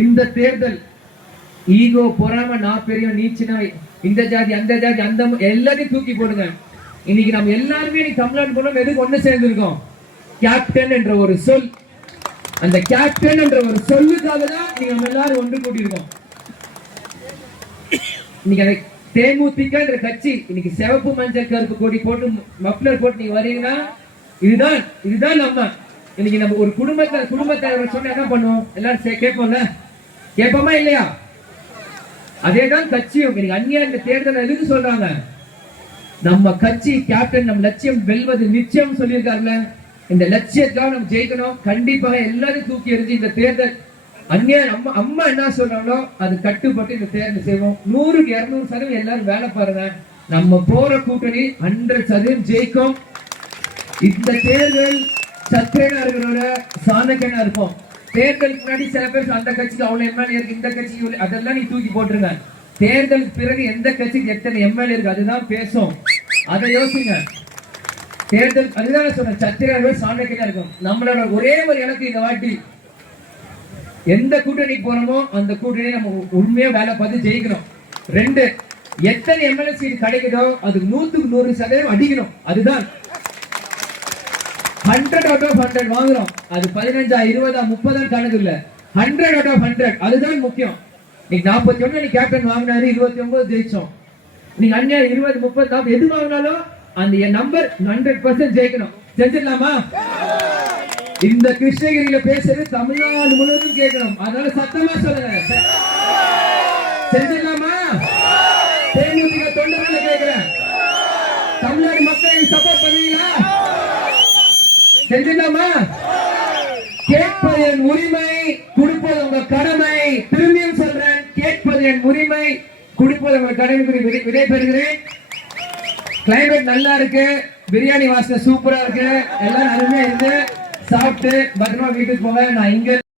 இந்த தேர்தல் ஈகோ, பொறாம, நான் பெரிய, நீ சின்ன, இந்த ஜாதி அந்த ஜாதி அந்த எல்லாத்தையும் தூக்கி போடுங்க. இன்னைக்கு நம்ம எல்லாருமே தமிழ்நாடு போனோம் எதுக்கு ஒண்ணு சேர்ந்திருக்கோம்? கேப்டன் என்ற ஒரு சொல். அந்த கேப்டன் என்ற ஒரு சொல்லுக்காக தான் நீங்க நம்ம எல்லாரும் ஒன்று கூட்டியிருக்கோம். இன்னைக்கு அதை தேமுதிக என்ற கட்சி இன்னைக்கு சிவப்பு மஞ்சள் கருப்பு கொடி போட்டு மப்ளர் போட்டு நீங்க வரீங்கன்னா இதுதான் நம்ம இன்னைக்கு நம்ம ஒரு குடும்பத்தார் சொன்னா என்ன பண்ணுவோம்? எல்லாரும் கேட்போம்ல, கேட்போமா இல்லையா? அதேதான் கட்சியும் இன்னைக்கு அந்நிய இந்த தேர்தல் எதுக்கு சொல்றாங்க? நம்ம கட்சி கேப்டன் நம்ம லட்சியம் வெல்வது நிச்சயம் சொல்லியிருக்காருல. இந்த லட்சியத்துக்காக நம்ம ஜெயிக்கணும். கண்டிப்பாக எல்லாரும் தூக்கி எறிஞ்சு இந்த தேர்தல் அந்நிய அம்மா என்ன சொல்றாங்களோ அது கட்டுப்பட்டு இந்த தேர்தல் செய்வோம். 100க்கு 200% எல்லாரும் வேலை பாருங்க. நம்ம போற கூட்டணி 100% ஜெயிக்கும். இந்த தேர்தல் சத்திரனா இருக்கிறவர சாணக்கியனா இருப்போம். தேர்தலுக்கு முன்னாடி சில பேர் அந்த கட்சிக்கு அவ்வளவு எம்எல்ஏ இருக்கு, இந்த கட்சிக்கு அதெல்லாம் நீ தூக்கி போட்டுருங்க. தேர்தலுக்கு பிறகு எந்த கட்சிக்கு எத்தனை எம்எல்ஏ இருக்கு அதுதான் பேசும். அதை யோசிங்க. தேர்தல் அதுதான் சொன்ன சத்திரனா சாணக்கியனா இருக்கும். நம்மளோட ஒரே ஒரு இலக்கு இந்த வாட்டி எந்த கூட்டணி போறோமோ அந்த கூட்டணி நம்ம உண்மையா வேலை பார்த்து ஜெயிக்கணும். 2, எத்தனை எம்எல்ஏ சீட் கிடைக்குதோ அதுக்கு 100க்கு 100% அடிக்கணும். அதுதான் 100 out of 100 வாங்குறோம். அது 15 20 30 கணக்கு இல்ல, 100 out of 100 அதுதான் முக்கியம். நீங்க 41 நீ கேப்டன் வாங்கினாரு, 29 ஜெயிச்சோம். நீங்க அண்ணா 20 30 எது வாங்கினாலும் அந்த நம்பர் 100% ஜெயிக்கணும். செஞ்சிடலாமா? இந்த கிருஷ்ணகிரியில பேசுறது தமிழ்நாடு முழுவதும் கேட்கணும். அதனால சத்தமா சொல்லுங்க. செஞ்சிடலாமா? தேமுதிக தொண்டர்களை கேட்கிறேன், தமிழ்நாடு மக்களை சப்போர்ட் பண்ணுவீங்களா? செஞ்சிடலாமா? கேட்பது என் உரிமை, கொடுப்பது உங்க கடமை. திரும்பியும் சொல்றேன், கேட்பது என் உரிமை, கொடுப்பது உங்க கடமை. விடை பெறுகிறேன். கிளைமேட் நல்லா இருக்கு, பிரியாணி வாசனை சூப்பரா இருக்கு. எல்லாரும் அருமையா இருந்து சாப்பிட்டு பத்திரமா வீட்டுக்கு போவேன். நான் இங்க